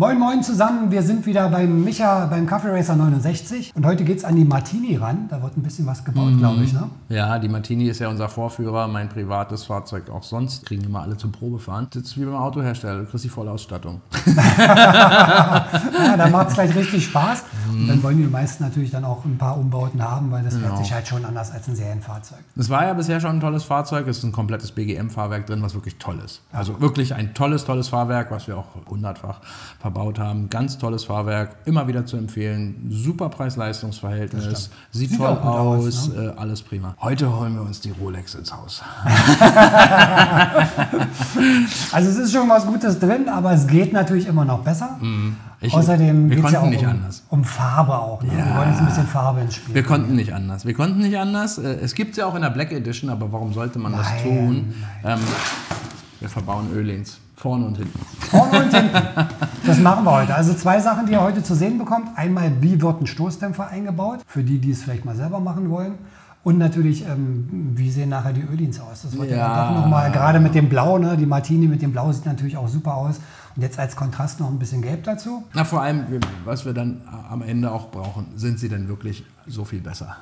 Moin Moin zusammen, wir sind wieder beim Micha beim Cafe Racer 69 und heute geht es an die Martini ran. Da wird ein bisschen was gebaut, glaube ich, ne? Ja, die Martini ist ja unser Vorführer, mein privates Fahrzeug auch sonst. Kriegen immer alle zum Probefahren. Das ist wie beim Autohersteller, du kriegst die Vollausstattung. Ja, da macht es gleich richtig Spaß. Und dann wollen die meisten natürlich dann auch ein paar Umbauten haben, weil das fährt sich halt schon anders als ein Serienfahrzeug. Es war ja bisher schon ein tolles Fahrzeug, es ist ein komplettes BGM-Fahrwerk drin, was wirklich toll ist. Also wirklich ein tolles Fahrwerk, was wir auch hundertfach verbaut haben. Ganz tolles Fahrwerk, immer wieder zu empfehlen. Super Preis-Leistungs-Verhältnis, sieht toll aus, ne? Alles prima. Heute holen wir uns die Rolex ins Haus. Also es ist schon was Gutes drin, aber es geht natürlich immer noch besser. Außerdem geht es ja auch um Farbe auch. Ne? Ja. Wir wollen jetzt ein bisschen Farbe ins Spiel. Wir konnten nicht anders. Es gibt es ja auch in der Black Edition, aber warum sollte man das tun? Wir verbauen Öhlins. Vorne und hinten. Vorne und hinten. Das machen wir heute. Also zwei Sachen, die ihr heute zu sehen bekommt. Einmal, wie wird ein Stoßdämpfer eingebaut? Für die, die es vielleicht mal selber machen wollen. Und natürlich, wie sehen nachher die Ölins aus? Das wird ja doch nochmal, gerade mit dem Blau, ne? Die Martini mit dem Blau sieht natürlich auch super aus. Und jetzt als Kontrast noch ein bisschen Gelb dazu. Na, vor allem, was wir dann am Ende auch brauchen, sind sie denn wirklich so viel besser?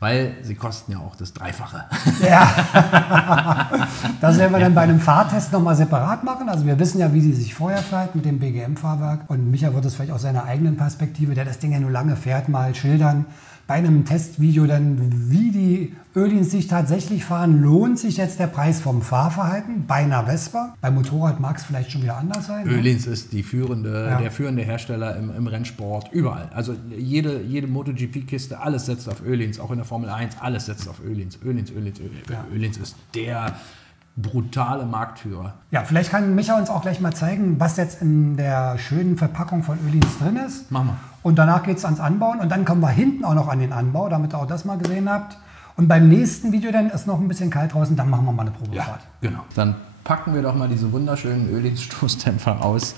Weil sie kosten ja auch das Dreifache. Ja, das werden wir dann bei einem Fahrtest nochmal separat machen. Also wir wissen ja, wie sie sich vorher fährt mit dem BGM-Fahrwerk. Und Micha wird es vielleicht aus seiner eigenen Perspektive, der das Ding ja nur lange fährt, mal schildern. Bei einem Testvideo dann, wie die Ölins sich tatsächlich fahren, lohnt sich jetzt der Preis vom Fahrverhalten bei einer Vespa. Beim Motorrad mag es vielleicht schon wieder anders sein. Ölins ist der führende Hersteller im Rennsport, überall. Also jede MotoGP-Kiste, alles setzt auf Ölins, auch in der Formel 1, alles setzt auf Ölins. Ölins ist der brutale Marktführer. Ja, vielleicht kann Micha uns auch gleich mal zeigen, was jetzt in der schönen Verpackung von Ölins drin ist. Machen wir. Und danach geht es ans Anbauen und dann kommen wir hinten auch noch an den Anbau, damit ihr auch das mal gesehen habt. Und beim nächsten Video dann ist noch ein bisschen kalt draußen, dann machen wir mal eine Probefahrt. Ja, genau. Dann packen wir doch mal diese wunderschönen Ölins-Stoßdämpfer aus.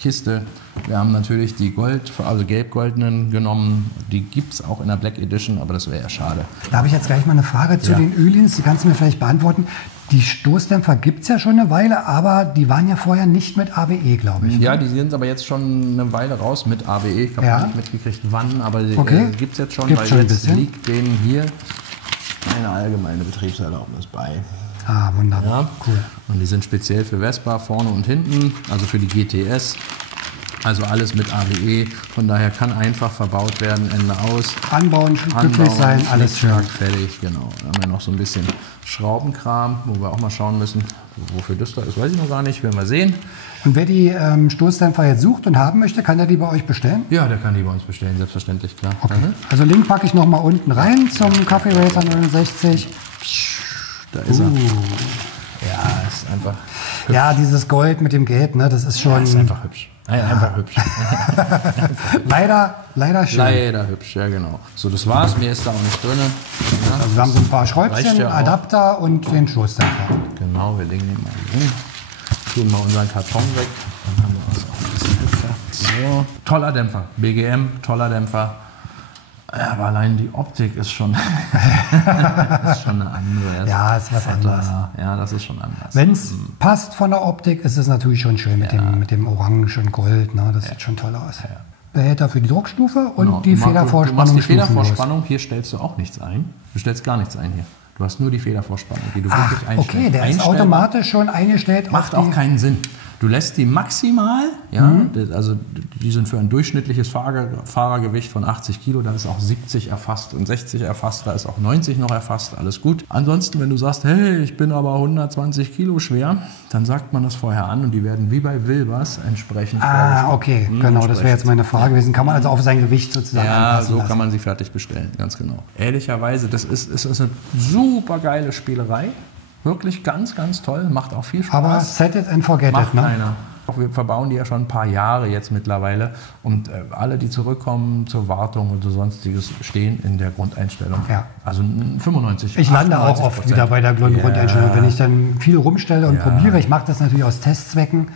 Kiste. Wir haben natürlich die gelb-goldenen genommen. Die gibt es auch in der Black Edition, aber das wäre ja schade. Da habe ich jetzt gleich mal eine Frage zu den Ölins, die kannst du mir vielleicht beantworten. Die Stoßdämpfer gibt es ja schon eine Weile, aber die waren ja vorher nicht mit ABE, glaube ich. Ja, die sind aber jetzt schon eine Weile raus mit ABE. Ich habe nicht mitgekriegt, wann, aber die gibt es jetzt schon, weil jetzt liegt denen hier eine allgemeine Betriebserlaubnis bei. Ah, wunderbar. Ja. Cool. Und die sind speziell für Vespa vorne und hinten, also für die GTS. Also alles mit ABE, von daher kann einfach verbaut werden, Ende aus. Anbauen, glücklich sein, alles schön. Fertig, genau. Dann haben wir noch so ein bisschen Schraubenkram, wo wir auch mal schauen müssen, wofür das da ist, weiß ich noch gar nicht, werden wir sehen. Und wer die Stoßdämpfer jetzt sucht und haben möchte, kann der die bei euch bestellen? Ja, der kann die bei uns bestellen, selbstverständlich, klar. Okay. Also Link packe ich noch mal unten rein zum Cafe Racer 69. Da ist er. Ja, ist einfach hübsch. Ja, dieses Gold mit dem Gelb, ne, das ist schon... Ja, ist einfach hübsch. Einfach hübsch. leider schön. Leider hübsch, ja genau. So, das war's. Mehr ist da auch nicht drin. Ja, also wir haben so ein paar Schräubchen, Adapter und den Stoßdämpfer. Genau, wir legen den mal hin. Tun mal unseren Karton weg. Dann haben wir uns auch ein bisschen hübscher. So, toller Dämpfer. BGM, toller Dämpfer. Ja, aber allein die Optik ist schon, ist schon eine andere. Ja, ist was anderes. Ja, das ist schon anders. Wenn es passt von der Optik, ist es natürlich schon schön mit dem Orange und Gold. Ne? Das sieht schon toll aus. Ja. Behälter für die Druckstufe und die Federvorspannung. Du machst die Federvorspannung, hier stellst du auch nichts ein. Du stellst gar nichts ein hier. Du hast nur die Federvorspannung, die du wirklich einstellst. Okay, der ist automatisch schon eingestellt. Macht auch keinen Sinn. Du lässt die maximal, also die sind für ein durchschnittliches Fahrergewicht von 80 Kilo, da ist auch 70 erfasst und 60 erfasst, da ist auch 90 noch erfasst, alles gut. Ansonsten, wenn du sagst, hey, ich bin aber 120 Kilo schwer, dann sagt man das vorher an und die werden wie bei Wilbers entsprechend okay, genau, das wäre jetzt meine Frage gewesen. Kann man also auf sein Gewicht sozusagen anpassen lassen? Kann man sie fertig bestellen, ganz genau. Ehrlicherweise, das ist eine super geile Spielerei. Wirklich ganz, ganz toll, macht auch viel Spaß. Aber set it and forget it, ne? Keiner. Wir verbauen die ja schon ein paar Jahre jetzt mittlerweile und alle, die zurückkommen zur Wartung und so sonstiges, stehen in der Grundeinstellung. Ja. Also 95%. Ich lande auch oft wieder bei der Grundeinstellung, wenn ich dann viel rumstelle und probiere. Ich mache das natürlich aus Testzwecken,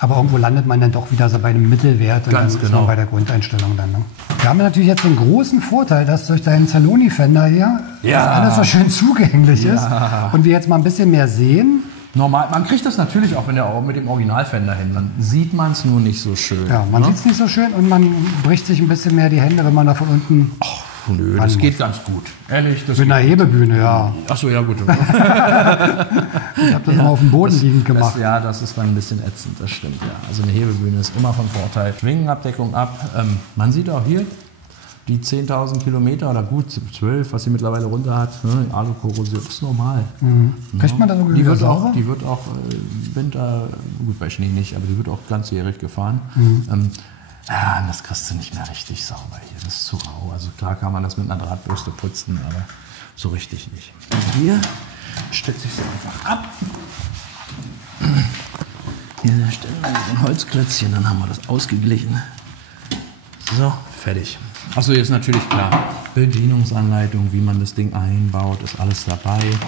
aber irgendwo landet man dann doch wieder so bei einem Mittelwert und dann ist man bei der Grundeinstellung dann. Ne? Wir haben natürlich jetzt den großen Vorteil, dass durch deinen Saloni-Fender hier das alles so schön zugänglich ist und wir jetzt mal ein bisschen mehr sehen. Normal, man kriegt das natürlich auch mit dem Originalfender hin. Dann sieht man es nur nicht so schön. Ja, man sieht es nicht so schön und man bricht sich ein bisschen mehr die Hände, wenn man da von unten... Nö, das geht ganz gut. Ehrlich, das mit einer Hebebühne, ja. Achso, ja gut. Ich habe das mal auf dem Boden liegend gemacht. Das ist dann ein bisschen ätzend, das stimmt. Ja. Also eine Hebebühne ist immer von Vorteil. Schwingenabdeckung ab. Man sieht auch hier die 10.000 Kilometer oder gut 12, was sie mittlerweile runter hat. Ne? Alukorrosion ist normal. Ja. Kriegt man da so die wird auch Winter, gut bei Schnee nicht, aber die wird auch ganzjährig gefahren. Ja, das kriegst du nicht mehr richtig sauber hier. Das ist zu rau. Also klar kann man das mit einer Drahtbürste putzen, aber so richtig nicht. Und hier stellt sich so einfach ab. Hier stellen wir ein Holzklötzchen, dann haben wir das ausgeglichen. So, fertig. Achso, hier ist natürlich klar. Bedienungsanleitung, wie man das Ding einbaut, ist alles dabei. Wir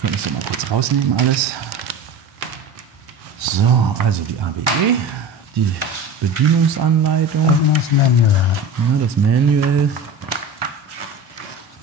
können es mal kurz rausnehmen alles. So, also die ABE. Die Bedienungsanleitung. Und das Manual. Ja, das Manual.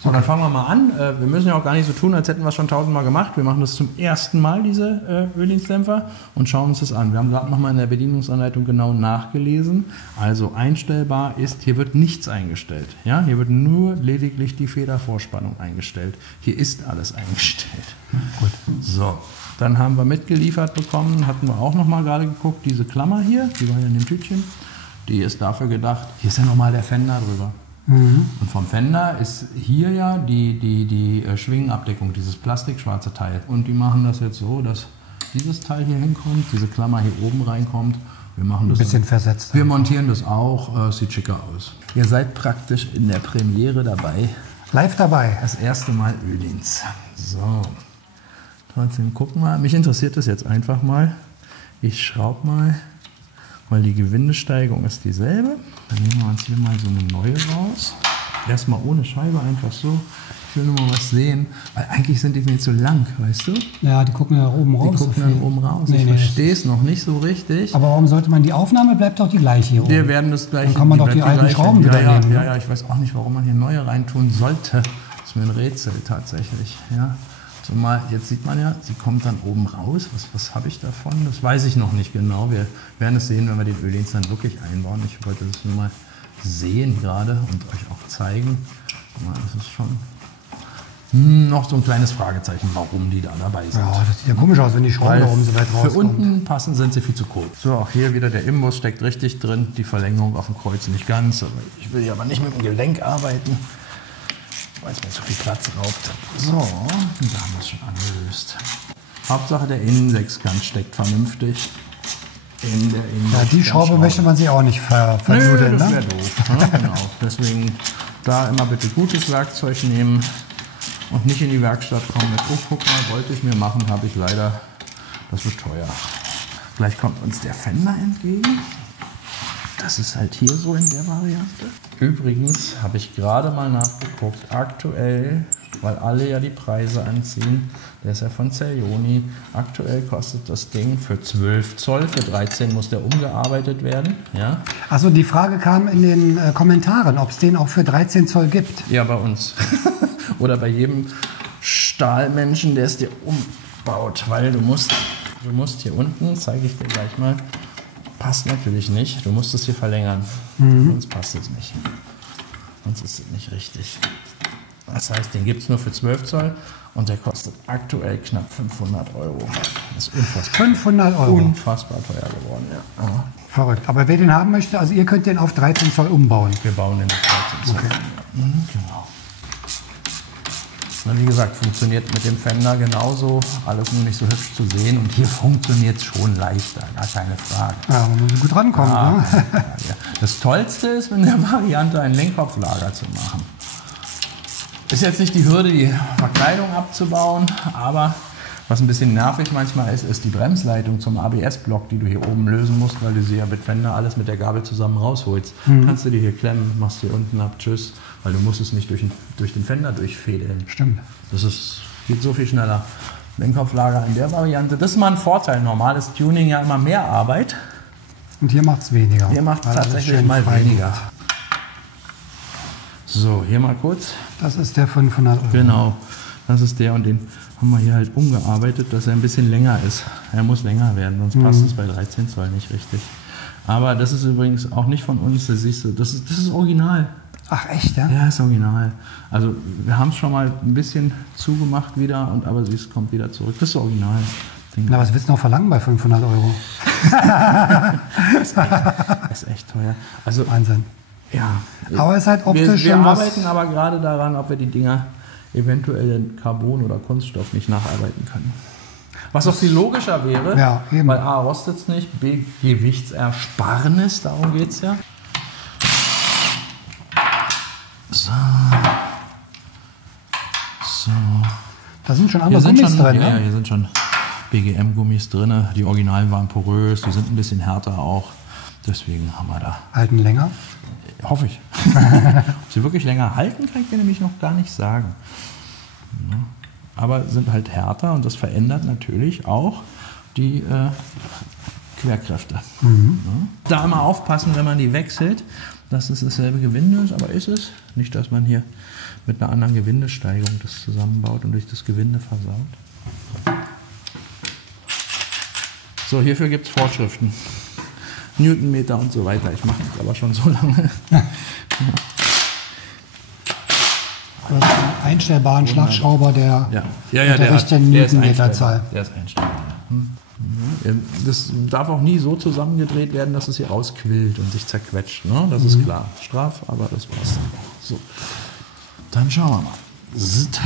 So, dann fangen wir mal an. Wir müssen ja auch gar nicht so tun, als hätten wir es schon 1000-mal gemacht. Wir machen das zum ersten Mal, diese Öldienstdämpfer, und schauen uns das an. Wir haben gerade nochmal in der Bedienungsanleitung genau nachgelesen. Also einstellbar ist, hier wird nichts eingestellt. Ja? Hier wird nur lediglich die Federvorspannung eingestellt. Hier ist alles eingestellt. Gut. So. Dann haben wir mitgeliefert bekommen, hatten wir auch noch mal gerade geguckt, diese Klammer hier, die war ja in dem Tütchen, die ist dafür gedacht, hier ist ja nochmal der Fender drüber. Und vom Fender ist hier ja die Schwingenabdeckung, dieses plastikschwarze Teil. Und die machen das jetzt so, dass dieses Teil hier hinkommt, diese Klammer hier oben reinkommt. Wir machen das ein bisschen versetzt. Wir montieren das auch, sieht schicker aus. Ihr seid praktisch in der Premiere dabei. Live dabei. Das erste Mal Öldienst. So. Trotzdem gucken wir. Mich interessiert das jetzt einfach mal. Ich schraube mal, weil die Gewindesteigung ist dieselbe. Dann nehmen wir uns hier mal so eine neue raus. Erstmal ohne Scheibe, einfach so. Ich will nur mal was sehen. Weil eigentlich sind die mir zu lang, weißt du? Ja, die gucken ja oben raus. Die gucken dann oben raus. Ich verstehe es noch nicht so richtig. Aber warum sollte man, die Aufnahme bleibt doch die gleiche hier oben. Wir werden das gleiche. Dann kann man doch die alten Schrauben wieder nehmen. Ja, ich weiß auch nicht, warum man hier neue reintun sollte. Das ist mir ein Rätsel tatsächlich. Ja. Zumal, jetzt sieht man ja, sie kommt dann oben raus. Was habe ich davon? Das weiß ich noch nicht genau. Wir werden es sehen, wenn wir den Öldienst dann wirklich einbauen. Ich wollte das nur mal sehen gerade und euch auch zeigen. Das ist schon noch so ein kleines Fragezeichen, warum die da dabei sind. Ja, das sieht ja komisch aus, wenn die Schrauben da oben so weit rauskommen. Für unten passen sind sie viel zu kurz. So, auch hier wieder der Imbus steckt richtig drin. Die Verlängerung auf dem Kreuz nicht ganz. Ich will hier aber nicht mit dem Gelenk arbeiten, weil es mir zu viel Platz raubt. So, da haben wir es schon angelöst. Hauptsache der Innensechskant steckt vernünftig in der Ja, die Schraube möchte man sich auch nicht vernudeln. Das wäre doof. Ja, genau. Deswegen da immer bitte gutes Werkzeug nehmen und nicht in die Werkstatt kommen mit, oh guck mal, wollte ich mir machen, habe ich leider, das wird teuer. Gleich kommt uns der Fender entgegen. Das ist halt hier so in der Variante. Übrigens habe ich gerade mal nachgeguckt, aktuell, weil alle ja die Preise anziehen, der ist ja von Celioni, aktuell kostet das Ding für 12 Zoll, für 13 muss der umgearbeitet werden. Ja? Achso, die Frage kam in den Kommentaren, ob es den auch für 13 Zoll gibt. Ja, bei uns. Oder bei jedem Stahlmenschen, der es dir umbaut, weil du musst hier unten, zeige ich dir gleich mal, passt natürlich nicht. Du musst es hier verlängern, sonst passt es nicht. Sonst ist es nicht richtig. Das heißt, den gibt es nur für 12 Zoll und der kostet aktuell knapp 500 €. Das ist unfassbar. 500 €? Unfassbar teuer geworden, ja. Verrückt. Aber wer den haben möchte, also ihr könnt den auf 13 Zoll umbauen. Wir bauen den auf 13 Zoll. Okay. Genau. Na, wie gesagt, funktioniert mit dem Fender genauso, alles nur nicht so hübsch zu sehen und hier funktioniert es schon leichter, gar keine Frage. Ja, man muss gut rankommen. Ne? Ja. Das Tollste ist, mit der Variante ein Lenkkopflager zu machen. Ist jetzt nicht die Hürde, die Verkleidung abzubauen, aber was ein bisschen nervig manchmal ist die Bremsleitung zum ABS-Block, die du hier oben lösen musst, weil du sie ja mit Fender alles mit der Gabel zusammen rausholst. Kannst du die hier klemmen, machst hier unten ab, tschüss, weil du musst es nicht durch den Fender durchfädeln. Stimmt. Geht so viel schneller. Lenkkopflager in der Variante, das ist mal ein Vorteil. Normales Tuning ja immer mehr Arbeit. Und hier macht es weniger. Hier macht es tatsächlich mal weniger. So, hier mal kurz. Das ist der 500 €. Genau, das ist der und den haben wir hier halt umgearbeitet, dass er ein bisschen länger ist. Er muss länger werden, sonst passt es bei 13 Zoll nicht richtig. Aber das ist übrigens auch nicht von uns, das siehst du, das ist original. Ach echt, ja? Ja, ist original. Also wir haben es schon mal ein bisschen zugemacht wieder, aber es kommt wieder zurück. Das ist original. Na, was willst du noch verlangen bei 500 Euro? Das ist echt teuer. Also, Wahnsinn. Ja. Aber es ist halt optisch wir schon was. arbeiten aber gerade daran, ob wir die Dinger eventuell in Carbon oder Kunststoff nicht nacharbeiten können. Was auch viel logischer wäre, Ja, eben. weil A, rostet es nicht, B, Gewichtsersparnis, darum geht es ja. So. Da sind schon andere Gummis drin, ja, ne? hier sind schon BGM-Gummis drin. Die Originalen waren porös, die sind ein bisschen härter auch. Deswegen haben wir da. Halten länger? Hoffe ich. Ob sie wirklich länger halten, kann ich dir nämlich noch gar nicht sagen. Ja. Aber sind halt härter und das verändert natürlich auch die Querkräfte. Ja. Da immer aufpassen, wenn man die wechselt, dass es dasselbe Gewinde ist, aber ist es. Nicht, dass man hier mit einer anderen Gewindesteigung das zusammenbaut und durch das Gewinde versaut. So, hierfür gibt es Vorschriften. Newtonmeter und so weiter. Ich mache das aber schon so lange. Du hast einen einstellbaren Schlagschrauber, der der richtigen Newtonmeterzahl. Der ist einstellbar. Das darf auch nie so zusammengedreht werden, dass es hier rausquillt und sich zerquetscht. Ne? Das ist klar. Straff, aber das war's dann auch. So. Dann schauen wir mal. Zzt.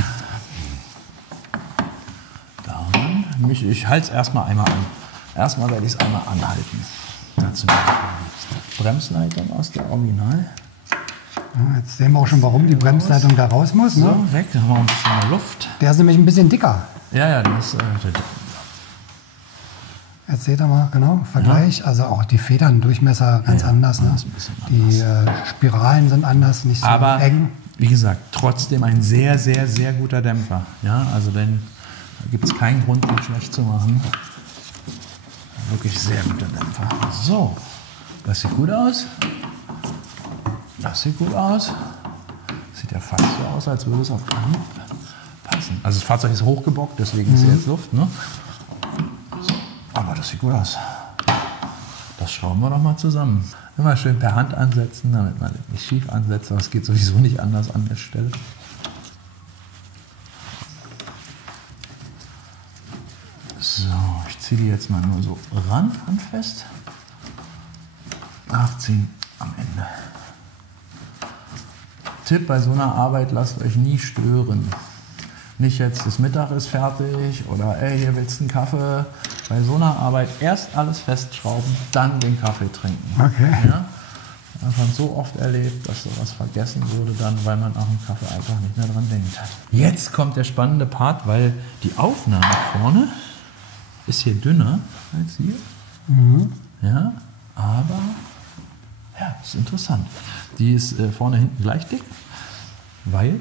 Daran. Ich halte es erstmal einmal an. Erstmal werde ich es einmal anhalten. Dazu die Bremsleitung aus der Original. Ja, jetzt sehen wir auch schon, warum die Bremsleitung da raus muss. Ne? So, weg, da haben wir ein bisschen mehr Luft. Der ist nämlich ein bisschen dicker. Ja, der ist. Jetzt seht ihr mal, genau, Vergleich. Ja. Also auch die Federn-Durchmesser ganz anders. Ne? Die Spiralen sind anders, nicht so aber, eng. Wie gesagt, trotzdem ein sehr, sehr, sehr guter Dämpfer. Ja, also da gibt es keinen Grund, ihn schlecht zu machen. Wirklich sehr guter Dämpfer. So, das sieht gut aus. Das sieht gut aus. Sieht ja fast so aus, als würde es auf Anhieb passen. Also das Fahrzeug ist hochgebockt, deswegen ist hier jetzt Luft. Ne? So. Aber das sieht gut aus. Das schrauben wir doch mal zusammen. Immer schön per Hand ansetzen, damit man nicht schief ansetzt. Aber es geht sowieso nicht anders an der Stelle. So, ich ziehe die jetzt mal nur so ran, handfest. Nachziehen am Ende. Tipp bei so einer Arbeit, lasst euch nie stören. Nicht jetzt, das Mittag ist fertig oder ey, hier willst du einen Kaffee. Bei so einer Arbeit erst alles festschrauben, dann den Kaffee trinken. Okay. Ja? Ich habe schon so oft erlebt, dass sowas vergessen wurde dann, weil man nach dem Kaffee einfach nicht mehr dran denkt. Jetzt kommt der spannende Part, weil die Aufnahme vorne ist hier dünner als hier. Ja, aber ja, ist interessant. Die ist vorne hinten gleich dick, weil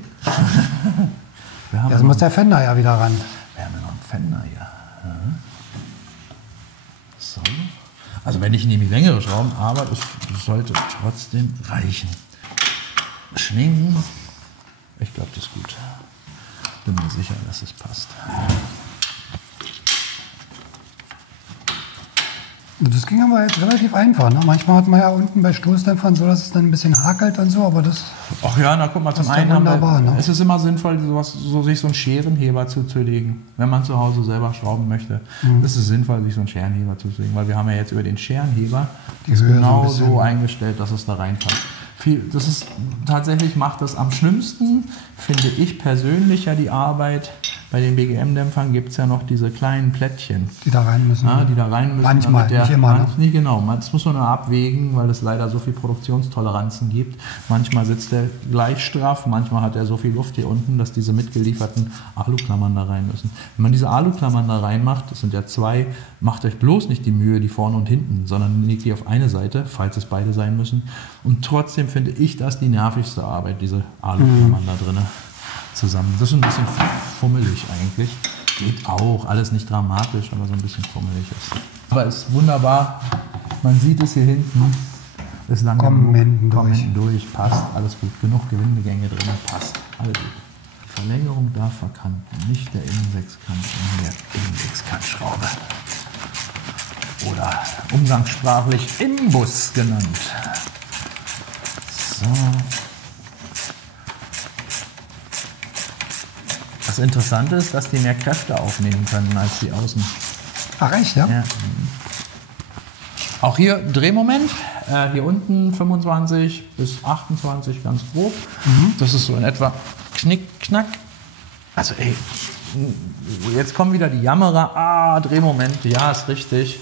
wir haben Jetzt muss der Fender ja wieder ran. Wir haben ja noch einen Fender hier. Ja. So. Also wenn ich nehme ich längere Schrauben, aber es sollte trotzdem reichen. Schwingen. Ich glaube, das ist gut. Bin mir sicher, dass es passt. Das ging aber jetzt relativ einfach. Ne? Manchmal hat man ja unten bei Stoßdämpfern so, dass es dann ein bisschen hakelt und so, aber das. Ach ja, na guck mal, zum einen wunderbar, ne? Es ist immer sinnvoll, sich so einen Scherenheber zuzulegen, wenn man zu Hause selber schrauben möchte. Es ist sinnvoll, sich so einen Scherenheber zuzulegen, weil wir haben ja jetzt über den Scherenheber das genau so eingestellt, dass es da reinpasst. Das ist tatsächlich, macht das am schlimmsten, finde ich persönlich ja die Arbeit. Bei den BGM-Dämpfern gibt es ja noch diese kleinen Plättchen. Die da rein müssen. Ja, die da rein müssen. Manchmal, nicht immer. Ne? Nee, genau. Das muss man nur abwägen, weil es leider so viel Produktionstoleranzen gibt. Manchmal sitzt der gleich straff, manchmal hat er so viel Luft hier unten, dass diese mitgelieferten Aluklammern da rein müssen. Wenn man diese Aluklammern da reinmacht, das sind ja zwei, macht euch bloß nicht die Mühe, die vorne und hinten, sondern legt die auf eine Seite, falls es beide sein müssen. Und trotzdem finde ich das die nervigste Arbeit, diese Aluklammern da drin zusammen. Das ist ein bisschen fummelig eigentlich. Geht auch, alles nicht dramatisch, aber so ein bisschen fummelig ist. Aber ist wunderbar. Man sieht es hier hinten. Ist lang genug. Kommen hinten durch. Passt, alles gut. Genug Gewindegänge drin, passt. Alles gut. Verlängerung darf verkanten, nicht der Innensechskant in der Innensechskantschraube. Oder umgangssprachlich Imbus genannt. So. Das Interessante ist, dass die mehr Kräfte aufnehmen können als die Außen. Ach echt, ja? Ja. Auch hier Drehmoment, hier unten 25 bis 28 ganz grob. Das ist so in etwa Knick, Knack. Also ey, jetzt kommen wieder die Jammerer. Drehmoment, ja, ist richtig.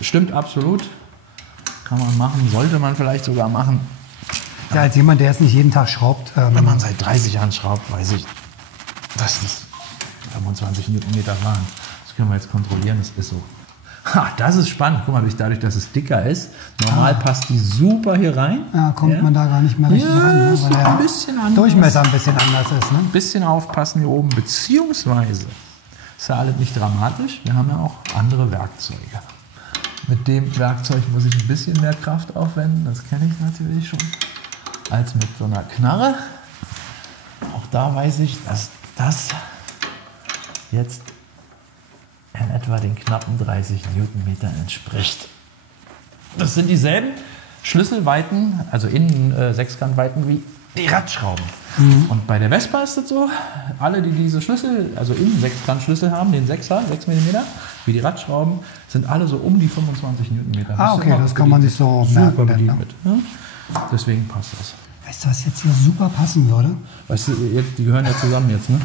Stimmt absolut. Kann man machen, sollte man vielleicht sogar machen. Ja, als jemand, der es nicht jeden Tag schraubt. Wenn man seit 30 Jahren schraubt, weiß ich, dass das 25 Newtonmeter waren. Das können wir jetzt kontrollieren, das ist so. Das ist spannend. Guck mal, dadurch, dass es dicker ist, normal passt die super hier rein. Ja, kommt man da gar nicht mehr richtig ran, ne? Weil der ein bisschen anders. Durchmesser ein bisschen anders ist. Ne? Ein bisschen aufpassen hier oben, beziehungsweise, ist ja alles nicht dramatisch, wir haben ja auch andere Werkzeuge. Mit dem Werkzeug muss ich ein bisschen mehr Kraft aufwenden, das kenne ich natürlich schon, als mit so einer Knarre. Auch da weiß ich, dass das jetzt in etwa den knappen 30 Newtonmetern entspricht. Das sind dieselben Schlüsselweiten, also Innen-Sechskantweiten wie die Radschrauben. Und bei der Vespa ist es so, alle, die diese Schlüssel, also Innen-Sechskantschlüssel haben, den 6er, 6 mm, wie die Radschrauben, sind alle so um die 25 Newtonmeter. Okay, das kann man sich so super merken. beliebt Ne? mit. Ja? Deswegen passt das. Weißt du, was jetzt hier super passen würde? Weißt du, die gehören ja zusammen jetzt, ne?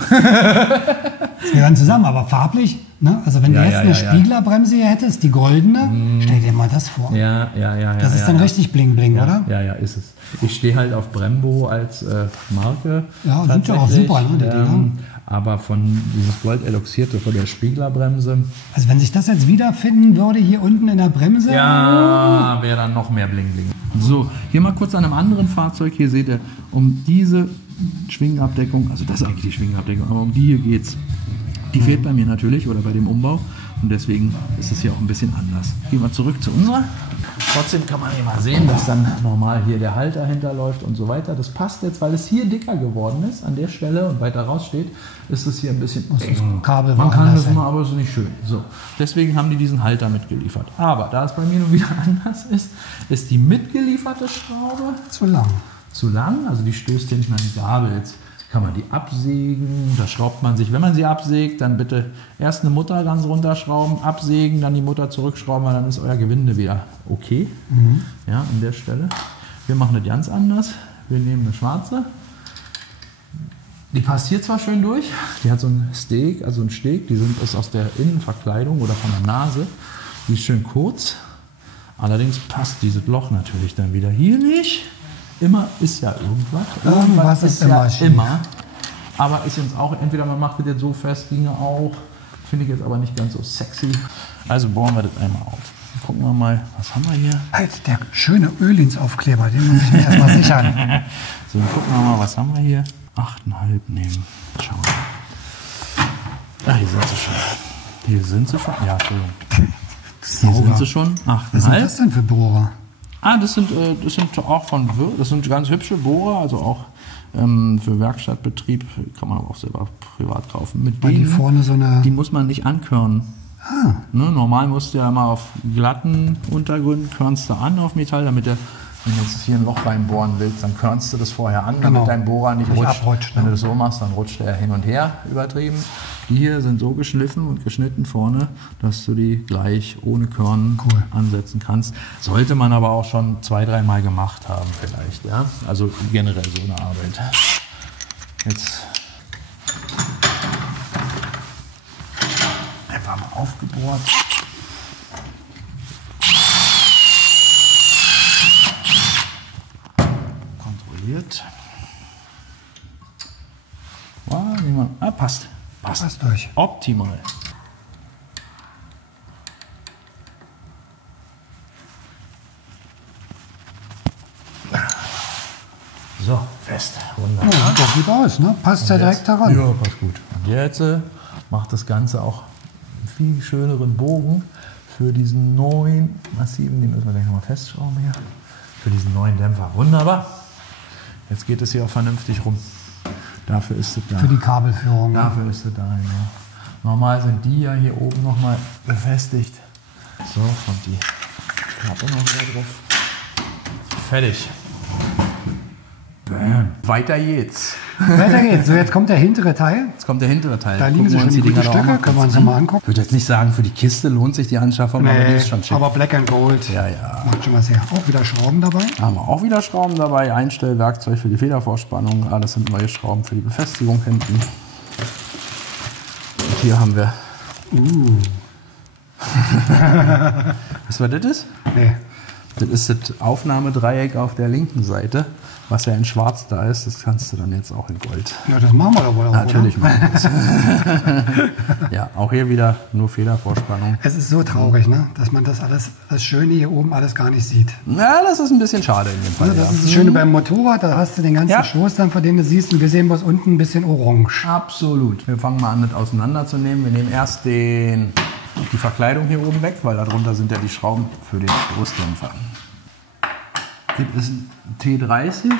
Die gehören zusammen, aber farblich. Ne? Also wenn du jetzt eine Spieglerbremse hier hättest, die goldene, stell dir mal das vor. Ja. Das ist dann richtig bling bling, oder? Ja, ist es. Ich stehe halt auf Brembo als Marke. Ja, sind ja auch super, ne, die Dinger. Aber von dieses Gold-Eloxierte, von der Spieglerbremse. Also wenn sich das jetzt wiederfinden würde hier unten in der Bremse. Ja, wäre dann noch mehr bling bling. So, hier mal kurz an einem anderen Fahrzeug. Hier seht ihr, um diese Schwingenabdeckung, also das ist eigentlich die Schwingenabdeckung, aber um die hier geht's. Die fehlt bei mir natürlich oder bei dem Umbau und deswegen ist es hier auch ein bisschen anders. Gehen wir zurück zu unserer. Trotzdem kann man hier mal sehen, dass dann normal hier der Halter hinterläuft und so weiter. Das passt jetzt, weil es hier dicker geworden ist an der Stelle und weiter raus steht, ist es hier ein bisschen Kabel man kann das sein. mal, aber es ist nicht schön. So, deswegen haben die diesen Halter mitgeliefert. Aber da es bei mir nun wieder anders ist die mitgelieferte Schraube zu lang, also die stößt hinten an die Gabel. Jetzt kann man die absägen, da schraubt man sich, wenn man sie absägt, dann bitte erst eine Mutter ganz runterschrauben, absägen, dann die Mutter zurückschrauben, weil dann ist euer Gewinde wieder okay. Ja, an der Stelle. Wir machen das ganz anders. Wir nehmen eine schwarze. Die passt hier zwar schön durch, die hat so ein Steg, also ein Steg, ist aus der Innenverkleidung oder von der Nase. Die ist schön kurz, allerdings passt dieses Loch natürlich dann wieder hier nicht. Immer ist ja irgendwas. Irgendwas ist ja immer. Immer. Aber ist jetzt auch, entweder man macht das jetzt so fest, ginge auch. Finde ich jetzt aber nicht ganz so sexy. Also bohren wir das einmal auf. Gucken wir mal, was haben wir hier? Halt, der schöne Ölinsaufkleber, den muss ich mir erstmal sichern. So, dann gucken wir mal, was haben wir hier? 8,5 nehmen. Schauen wir. Hier sind sie schon. Hier sind sie schon. Ja, Entschuldigung. Hier sind sie schon. 8,5. Was sind das denn für Bohrer? Das sind auch von Wirth, das sind ganz hübsche Bohrer, also auch für Werkstattbetrieb, kann man aber auch selber privat kaufen. Mit Weil denen, die vorne so eine. die muss man nicht ankörnen. Ne, normal musst du ja mal auf glatten Untergrund körnst du an auf Metall, damit der, wenn du jetzt hier ein Loch reinbohren willst, dann körnst du das vorher an, damit dein Bohrer nicht rutscht. Wenn du das so machst, dann rutscht er hin und her übertrieben. Die hier sind so geschliffen und geschnitten vorne, dass du die gleich ohne Körnen ansetzen kannst. Sollte man aber auch schon 2-3 Mal gemacht haben vielleicht. Ja? Also generell so eine Arbeit. Jetzt einfach mal aufgebohrt. Kontrolliert. Passt. Passt durch. Optimal. So, fest. Wunderbar. Ja, das sieht aus, ne? Passt ja direkt daran. Ja, passt gut. Und jetzt macht das Ganze auch einen viel schöneren Bogen für diesen neuen massiven, den müssen wir gleich nochmal festschrauben hier, für diesen neuen Dämpfer. Wunderbar. Jetzt geht es hier auch vernünftig rum. Dafür ist es da. Für die Kabelführung. Dafür ist es da, ja. Normal sind die ja hier oben nochmal befestigt. So, kommt die Klappe noch wieder drauf. Fertig. Bam. Weiter geht's. Weiter geht's. So, jetzt kommt der hintere Teil. Jetzt kommt der hintere Teil. Da liegen sie schon die gute Stücke. Können wir uns mal angucken. Ich würde jetzt nicht sagen, für die Kiste lohnt sich die Anschaffung, aber die ist schon schick. Aber Black and Gold. Ja, ja. Macht schon was her. Auch wieder Schrauben dabei. Da haben wir auch wieder Schrauben dabei. Einstellwerkzeug für die Federvorspannung. Das sind neue Schrauben für die Befestigung hinten. Und hier haben wir... Was war das? Nee. Das ist das Aufnahmedreieck auf der linken Seite, was ja in schwarz da ist. Das kannst du dann jetzt auch in Gold. Ja, das machen wir doch wohl auch, Natürlich machen wir das. Ja, auch hier wieder nur Federvorspannung. Es ist so traurig, ne? Dass man das Schöne hier oben alles gar nicht sieht. Ja, das ist ein bisschen schade in dem Fall. Also das ist das Schöne beim Motorrad, da hast du den ganzen Schoß dann, von dem du siehst, und wir sehen bloß unten ein bisschen orange. Absolut. Wir fangen mal an, das auseinanderzunehmen. Wir nehmen erst die Verkleidung hier oben weg, weil darunter sind ja die Schrauben für den Stoßdämpfer. Das ist ein T30.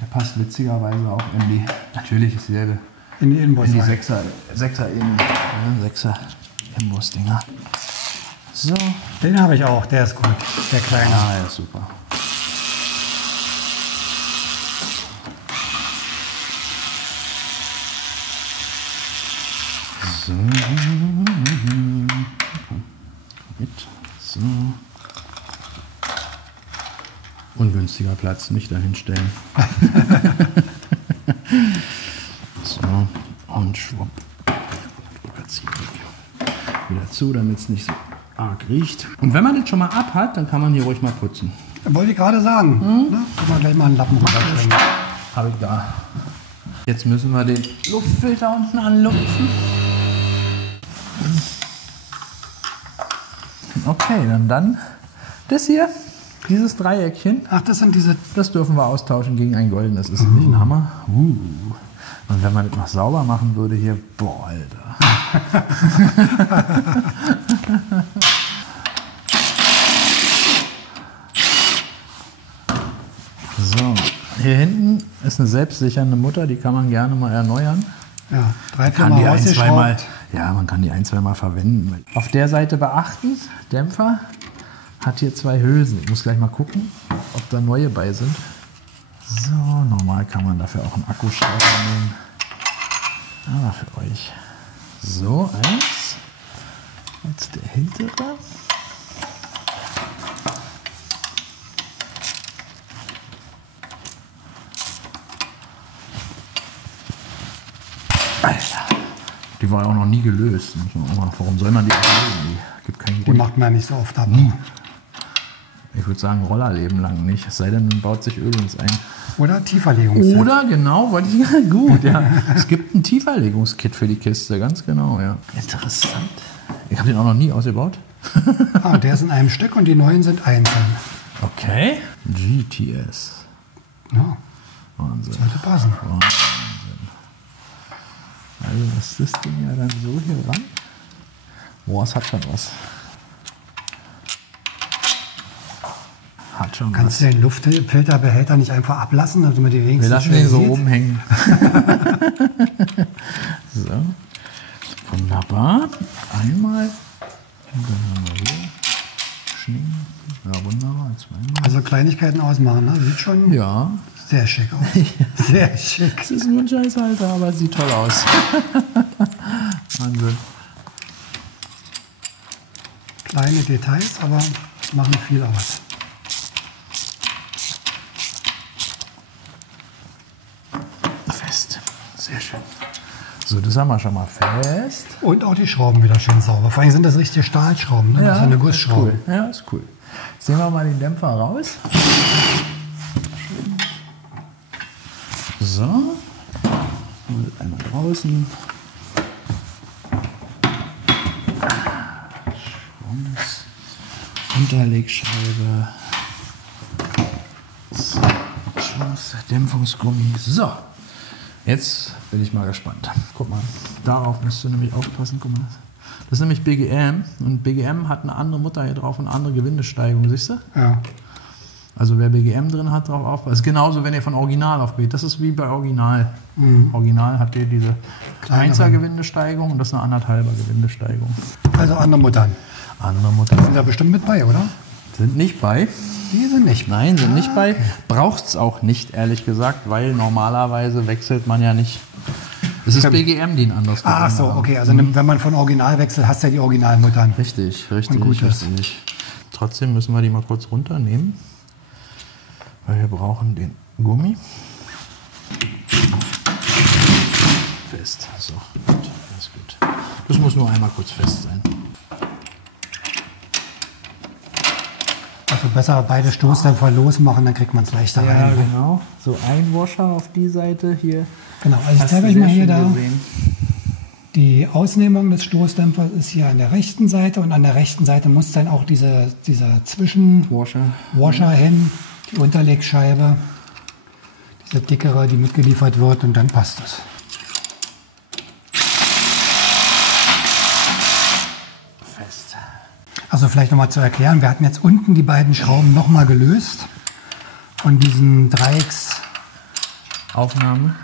Der passt witzigerweise auch in die, natürlich dasselbe, In die Inbus. in die 6er Inbus-Dinger. So. Den habe ich auch, der ist gut, der kleine. Ja, ja, super. So. Mit. So. Ungünstiger Platz, nicht dahin stellen. So, und schwupp. Wieder zu, damit es nicht so arg riecht. Und wenn man das schon mal ab hat, dann kann man hier ruhig mal putzen. Wollte ich gerade sagen. Ne? Können wir gleich mal einen Lappen runterschwingen. Habe ich da. Jetzt müssen wir den Luftfilter unten anlupfen. Okay, dann das hier, dieses Dreieckchen. Ach, das sind diese... Das dürfen wir austauschen gegen ein goldenes. Ist nicht ein Hammer? Und wenn man das noch sauber machen würde hier, boah, Alter. So, hier hinten ist eine selbstsichernde Mutter, die kann man gerne mal erneuern. Ja, 3-4 Kann Mal die ein, zweimal, rausgeschraubt. ja, man kann die 1-2 Mal verwenden. Auf der Seite beachten, Dämpfer hat hier 2 Hülsen. Ich muss gleich mal gucken, ob da neue bei sind. So, normal kann man dafür auch einen Akkuschrauber nehmen. Aber für euch. So, eins. Jetzt der hintere. Alter, die war ja auch noch nie gelöst. Warum soll man die lösen? Die gibt keinen Die Grund. macht man ja nicht so oft ab. Ich würde sagen, Rollerleben lang nicht. Es sei denn, man baut sich Öl ins ein. Oder Tieferlegungskit. Oder, genau, wollte ich sagen. Gut, ja. Es gibt ein Tieferlegungskit für die Kiste, ganz genau, ja. Interessant. Ich habe den auch noch nie ausgebaut. Ah, der ist in einem Stück und die neuen sind einzeln. Okay. GTS. Ja, Wahnsinn. sollte passen. Also ist das Ding ja dann so hier ran. Boah, es hat schon was. Hat schon Kannst du den Luftfilterbehälter nicht einfach ablassen, damit man die Wir wenigstens lassen schnell den so sieht? oben hängen. So. Wunderbar. Einmal. Und dann haben wir hier. Schning. Ja, wunderbar. Zweimal. Also Kleinigkeiten ausmachen, ne? Sieht schon Ja. sehr schick aus. Sehr schick. Es ist nur ein Scheißhalter, aber es sieht toll aus. Wahnsinn. Kleine Details, aber machen viel aus. Fest. Sehr schön. So, das haben wir schon mal fest. Und auch die Schrauben wieder schön sauber. Vor allem sind das richtige Stahlschrauben, ne? Das ist eine Gussschraube. Ist cool. Ja, ist cool. Jetzt nehmen wir mal den Dämpfer raus. So. Und einmal draußen. Schwungs. Unterlegscheibe. So. Schwungs. Dämpfungsgummi. So. Jetzt bin ich mal gespannt. Guck mal, darauf musst du nämlich aufpassen. Guck mal. Das ist nämlich BGM und BGM hat eine andere Mutter hier drauf und eine andere Gewindesteigung, siehst du? Ja. Also wer BGM drin hat, drauf aufpassen. Das ist genauso, wenn ihr von Original aufgeht. Das ist wie bei Original. Original hat ihr diese 1er Gewindesteigung und das ist eine 1,5er Gewindesteigung. Also andere Muttern. Andere Mutter. Sind da bestimmt mit bei, oder? Sind nicht bei. Die sind nicht bei. Nein, sind nicht bei. Braucht es auch nicht, ehrlich gesagt, weil normalerweise wechselt man ja nicht. Es ist BGM, die ein anderes Ach so, okay. Also wenn man von Original wechselt, hast du ja die Originalmuttern. Richtig. Und gut ist. Trotzdem müssen wir die mal kurz runternehmen, weil wir brauchen den Gummi. Fest. So, gut, das ist gut. Das muss nur einmal kurz fest sein. Also besser beide Stoßdämpfer losmachen, dann kriegt man es leichter rein. Ja, genau. So ein Washer auf die Seite hier. Genau, also ich Hast zeige du euch mal sehr hier schön da. gesehen. Die Ausnehmung des Stoßdämpfers ist hier an der rechten Seite und an der rechten Seite muss dann auch dieser Washer hin, die Unterlegscheibe, diese dickere, die mitgeliefert wird und dann passt es. Fest. Also vielleicht nochmal zu erklären, wir hatten jetzt unten die beiden Schrauben nochmal gelöst von diesen Dreiecksaufnahmen,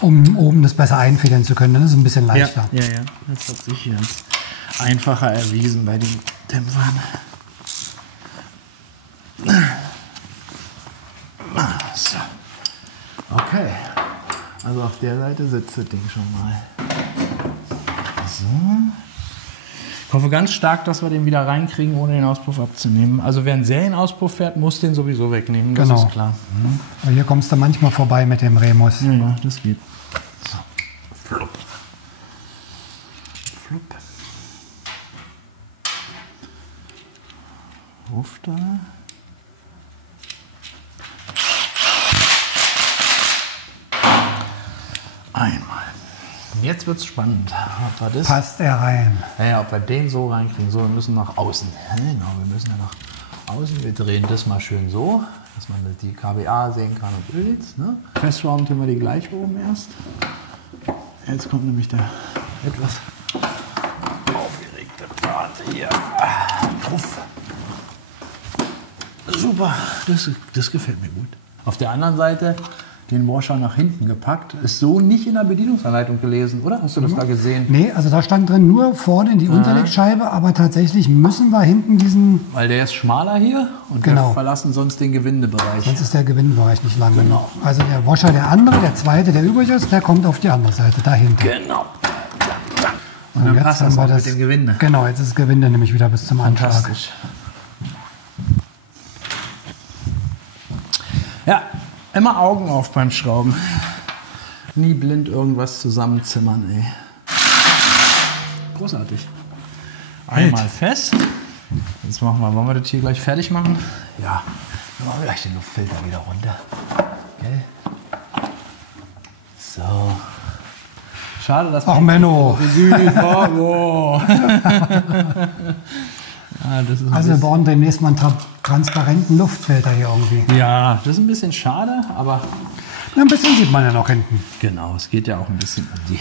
um oben das besser einfädeln zu können. Dann ist es ein bisschen leichter. Ja. Das hat sich jetzt einfacher erwiesen bei den Dämpfern. So. Okay. Also auf der Seite sitzt das Ding schon mal. So. Ich hoffe ganz stark, dass wir den wieder reinkriegen, ohne den Auspuff abzunehmen. Also wer einen Serienauspuff fährt, muss den sowieso wegnehmen, das ist klar. Aber hier kommst du manchmal vorbei mit dem Remus. Ja, das geht. So. Flupp. Flupp. Ruf da. Einmal. Jetzt wird es spannend. Ob wir das, Passt er rein. ja, ob wir den so reinkriegen. So, wir müssen nach außen. Genau, wir müssen ja nach außen. Wir drehen das mal schön so, dass man die KBA sehen kann und Ölitz. Ne? Festschrauben tun wir die gleich oben erst. Jetzt kommt nämlich der etwas aufgeregte Part hier. Puff. Super, das gefällt mir gut. Auf der anderen Seite den Washer nach hinten gepackt. Ist so nicht in der Bedienungsanleitung gelesen, oder? Hast du das da gesehen? Nee, also da stand drin nur vorne in die Unterlegscheibe, aber tatsächlich müssen wir hinten diesen, Weil der ist schmaler hier und wir verlassen sonst den Gewindebereich. sonst ist der Gewindebereich nicht lang genug. Also der Washer, der andere, der zweite, der übrig ist, der kommt auf die andere Seite, dahinter. Genau. Und dann jetzt passt haben das wir auch mit dem Gewinde. Genau, jetzt ist das Gewinde nämlich wieder bis zum Anschlag. Fantastisch. Ja, immer Augen auf beim Schrauben. Nie blind irgendwas zusammenzimmern, ey. Großartig. Einmal fest. Jetzt machen wir, wollen wir das hier gleich fertig machen? Ja, dann machen wir gleich den Luftfilter wieder runter. Okay. So. Schade, dass Ach, Menno. Ja, das ist Also wir brauchen demnächst mal einen transparenten Luftfilter hier irgendwie. ja, das ist ein bisschen schade, aber Na, ein bisschen sieht man ja noch hinten. genau, es geht ja auch ein bisschen um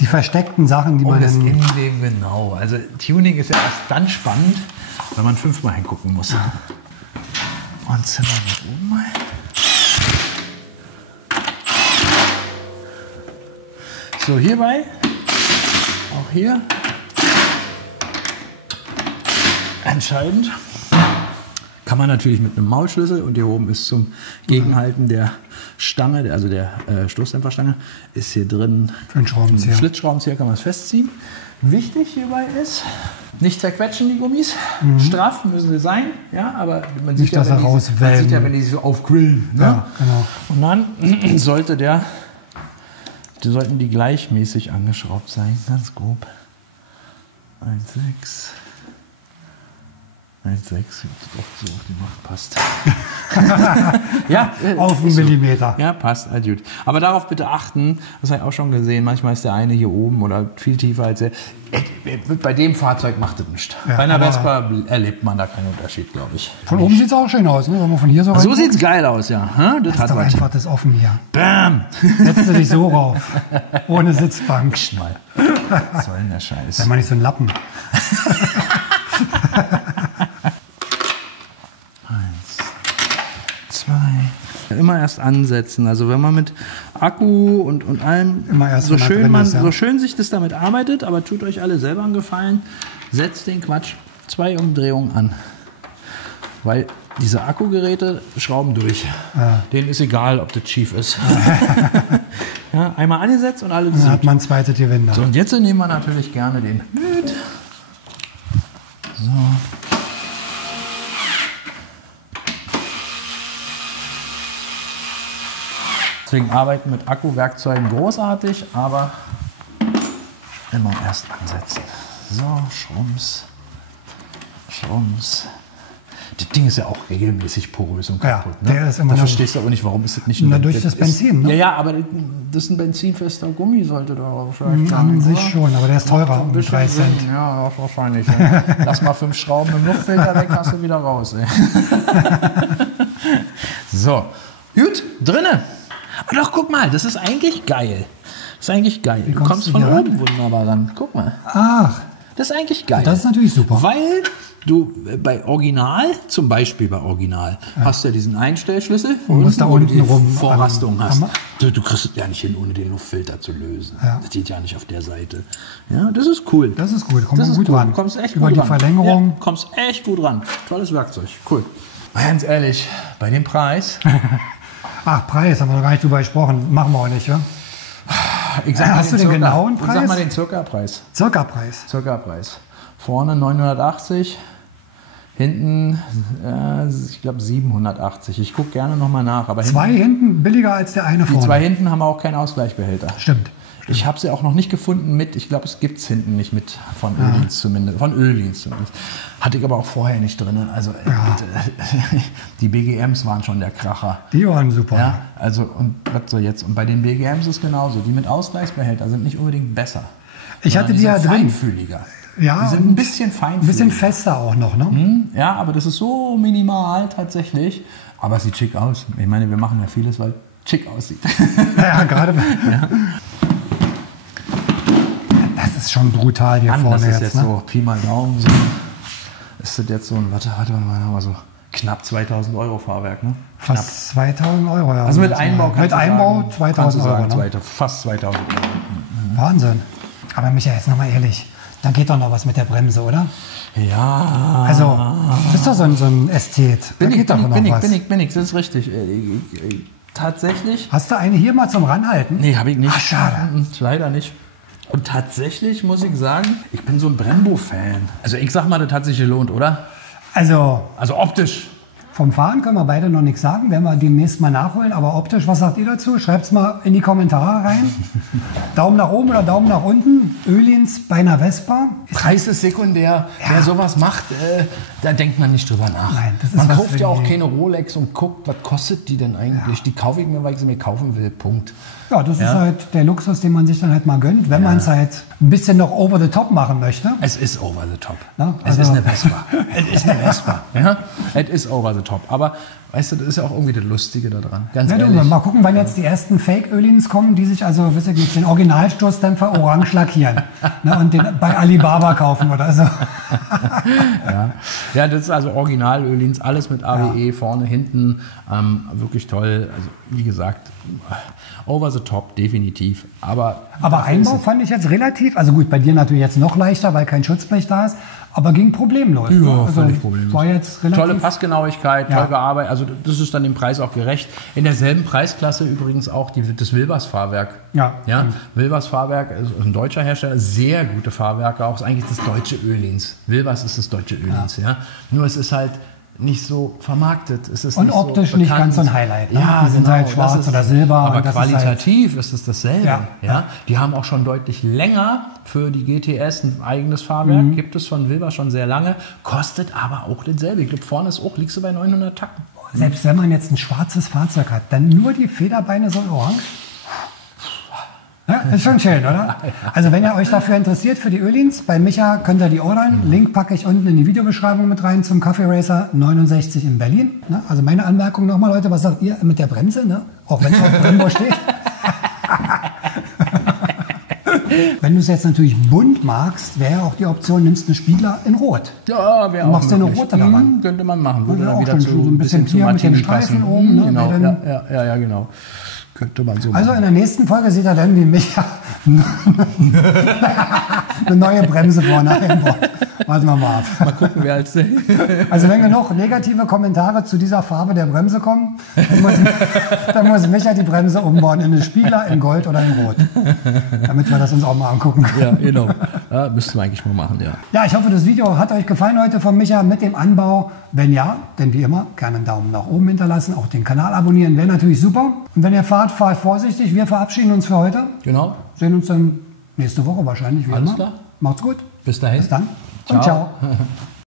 Die versteckten Sachen, die man das dann... Innenleben, genau. Also Tuning ist ja erst dann spannend, wenn man 5-mal hingucken muss. Und zimmern wir oben mal. So, hierbei, auch hier, entscheidend. Kann man natürlich mit einem Maulschlüssel und hier oben ist zum Gegenhalten der Stange, also der Stoßdämpferstange, ist hier drin Ein Schraubenzieher. ein Schlitzschraubenzieher, kann man es festziehen. Wichtig hierbei ist, nicht zerquetschen die Gummis, straff müssen sie sein, ja, aber man sieht, Nicht, dass sie man rauswellen. sieht ja, wenn die so aufquillen. Ne? Ja, genau. Und dann sollten die gleichmäßig angeschraubt sein, ganz grob. 1,6. 1,6, so auf die Macht passt. Ja, Auf einen ist so. Millimeter. Ja, passt, halt gut. Aber darauf bitte achten, das habe ich auch schon gesehen, manchmal ist der eine hier oben oder viel tiefer als der. Bei dem Fahrzeug macht das nichts. Ja, Bei einer aber- Vespa erlebt man da keinen Unterschied, glaube ich. Von oben sieht es auch schön aus, ne? Wenn man von hier so rein. So sieht's geil aus, ja. Ha? Das Das ist hat doch was. einfach das offen hier. Bam! Setzt du dich so rauf. Ohne Sitzbank. Mal. Was soll denn der Scheiß? Sei mal nicht so ein Lappen. 1, immer erst ansetzen. Also wenn man mit Akku und allem Immer erst, so wenn er schön, drin ist, ja. so schön sich das damit arbeitet, aber tut euch alle selber einen Gefallen, setzt den Quatsch 2 Umdrehungen an. Weil diese Akkugeräte schrauben durch. Ja. Denen ist egal, ob das schief ist. Ja, einmal angesetzt und alle Dann hat man ein zweites Gewinde. So, und jetzt nehmen wir natürlich gerne den mit. So. Deswegen arbeiten mit Akkuwerkzeugen großartig, aber immer erst ansetzen. So, Schrums. Schrums. Das Ding ist ja auch regelmäßig porös und kaputt. Ja, der ist immer da noch- verstehst du aber nicht, warum ist das nicht ein Na, durch das Benzin, ne? Ja, ja, aber das ist ein benzinfester Gummi, sollte da vielleicht sein, An sich oder? schon, aber der ist teurer, Macht ein um bisschen 3 Cent. Sinn. Ja, wahrscheinlich. Ja. Lass mal 5 Schrauben im Luftfilter weg, hast du wieder raus. Ey. So, gut, drinne. Aber doch, guck mal, das ist eigentlich geil. Das ist eigentlich geil. Du kommst kommst du von hier oben wunderbar ran. Guck mal. Ach, Das ist eigentlich geil. das ist natürlich super. Weil du bei Original, zum Beispiel bei Original, hast du ja diesen Einstellschlüssel, musst da wo du unten die rum Vorrastung am hast. Hammer. Du kriegst es ja nicht hin, ohne den Luftfilter zu lösen. Ja. Das geht ja nicht auf der Seite. Ja, das ist cool. Das ist gut, kommt Das man ist gut cool. ran. Du kommst echt Über gut die ran. Verlängerung. Ja, kommst echt gut ran. Tolles Werkzeug. Cool. Ganz ehrlich, bei dem Preis, Ach, Preis, haben wir noch gar nicht drüber gesprochen. Machen wir auch nicht, ja? ich sag mal Hast du den genauen Ich sag Preis? mal den Circa-Preis. Circa-Preis. Circa-Preis. Vorne 980, hinten, ich glaube 780. Ich gucke gerne nochmal nach. Aber 2 hinten billiger als der eine die vorne. 2 hinten haben auch keinen Ausgleichsbehälter. Stimmt. Ich habe sie auch noch nicht gefunden mit, ich glaube, es gibt es hinten nicht mit, von Öhlins zumindest. Von Öhlins zumindest. Hatte ich aber auch vorher nicht drin. Also die BGMs waren schon der Kracher. Die waren super. Ja, also und was so jetzt? Und bei den BGMs ist es genauso. Die mit Ausgleichsbehälter sind nicht unbedingt besser. Ich hatte sondern die ja sind drin. feinfühliger. Ja, die sind ein bisschen feinfühliger. Ein bisschen fester auch noch, ne? Ja, aber das ist so minimal tatsächlich. Aber es sieht schick aus. Ich meine, wir machen ja vieles, weil es schick aussieht. Ja, gerade. Das ist schon brutal hier Das vorne ist jetzt, jetzt ne? so Pi mal Daumen. So. Ist das jetzt so ein, warte mal, haben wir so knapp 2000 Euro Fahrwerk, ne? Knapp. Fast 2000 Euro, ja. Also mit Einbau kannst Mit du Einbau sagen, 2000 Euro, ne? Fast 2000 Euro. Wahnsinn. Aber Michael, jetzt nochmal ehrlich, da geht doch noch was mit der Bremse, oder? Ja. Also, du bist doch so ein Ästhet. Da geht doch noch was. Bin ich, das ist richtig. Tatsächlich. Hast du eine hier mal zum Ranhalten? Nee, habe ich nicht. Ach, schade. Leider nicht. Und tatsächlich muss ich sagen, ich bin so ein Brembo-Fan. Also ich sag mal, das hat sich gelohnt, oder? Also, Also optisch. vom Fahren können wir beide noch nichts sagen. Werden wir demnächst mal nachholen. Aber optisch, was sagt ihr dazu? Schreibt es mal in die Kommentare rein. Daumen nach oben oder Daumen nach unten. Öhlins bei einer Vespa. Preis ist sekundär. Wer sowas macht, da denkt man nicht drüber nach. Nein, das ist man was kauft ja für auch die- keine Rolex und guckt, was kostet die denn eigentlich. Die kaufe ich mir, weil ich sie mir kaufen will. Punkt. Ja, das ist halt der Luxus, den man sich dann halt mal gönnt, wenn man es halt ein bisschen noch over the top machen möchte. Es ist over the top. Ja, Es also- ist eine Vespa. Es ist eine Vespa. Ja? Es ist over the top. Aber weißt du, das ist ja auch irgendwie das Lustige daran. Ganz Ja, du, ehrlich. mal gucken, wann jetzt die ersten Fake-Ölins kommen, die sich also weiß ich nicht, den Originalstoßdämpfer orange lackieren ne, und den bei Alibaba kaufen oder so. Ja, das ist also Original-Ölins, alles mit AWE, vorne, hinten, wirklich toll. Also wie gesagt, over the top, definitiv. Aber Einbau fand ich jetzt relativ, also gut, bei dir natürlich jetzt noch leichter, weil kein Schutzblech da ist, aber ging problemlos. Ja, ne? Also völlig problemlos. war jetzt relativ. Tolle Passgenauigkeit, Ja. toll gearbeitet. Also das ist dann dem Preis auch gerecht. In derselben Preisklasse übrigens auch das Wilbers-Fahrwerk. Ja. Wilbers-Fahrwerk ist ein deutscher Hersteller, sehr gute Fahrwerke, auch ist eigentlich das deutsche Ölins. Wilbers ist das deutsche Ölins, ja. Nur es ist halt nicht so vermarktet. Es ist Und nicht optisch so nicht bekannt. ganz so ein Highlight, ne? Ja, Die sind genau, halt schwarz das ist- oder silber Aber und das ist halt- qualitativ ist es dasselbe. Ja. Ja. Die haben auch schon deutlich länger für die GTS ein eigenes Fahrwerk. Mhm. Gibt es von Wilbers schon sehr lange. Kostet aber auch dasselbe. Ich glaube, vorne ist auch, liegst du bei 900 Tacken. Selbst wenn man jetzt ein schwarzes Fahrzeug hat, dann nur die Federbeine so in orange. Ja, ist schon schön, oder? Also wenn ihr euch dafür interessiert, für die Ölins, bei Micha könnt ihr die ordern. Link packe ich unten in die Videobeschreibung mit rein zum Kaffee Racer 69 in Berlin. Ne? Also meine Anmerkung nochmal, Leute, was sagt ihr mit der Bremse? Ne? Auch wenn es auf Brembo steht. Wenn du es jetzt natürlich bunt magst, wäre auch die Option, nimmst einen Spiegler in Rot. Ja, wäre auch machst du eine möglich. rote daran? Könnte man machen. Würde Ja, dann auch wieder schon zu so ein bisschen zu hier mit den Martini Streifen passen. oben, ne? Genau, Weil dann- ja, genau. Könnte man so Also machen. in der nächsten Folge seht ihr dann, wie Micha eine neue Bremse vorne einbaut. Warten wir mal ab. Mal gucken, wer als Also wenn genug negative Kommentare zu dieser Farbe der Bremse kommen, dann muss Micha die Bremse umbauen in einen Spiegler, in Gold oder in Rot. Damit wir das uns auch mal angucken können. Ja, genau. Ja, müssten wir eigentlich mal machen, ja. Ja, ich hoffe, das Video hat euch gefallen heute von Micha mit dem Anbau. Wenn ja, dann wie immer gerne einen Daumen nach oben hinterlassen, auch den Kanal abonnieren, wäre natürlich super. Und wenn ihr fahrt, fahrt vorsichtig. Wir verabschieden uns für heute. Genau. Sehen uns dann nächste Woche wahrscheinlich, wie Alles immer. klar. Macht's gut. Bis dahin. Bis dann und ciao. Ciao.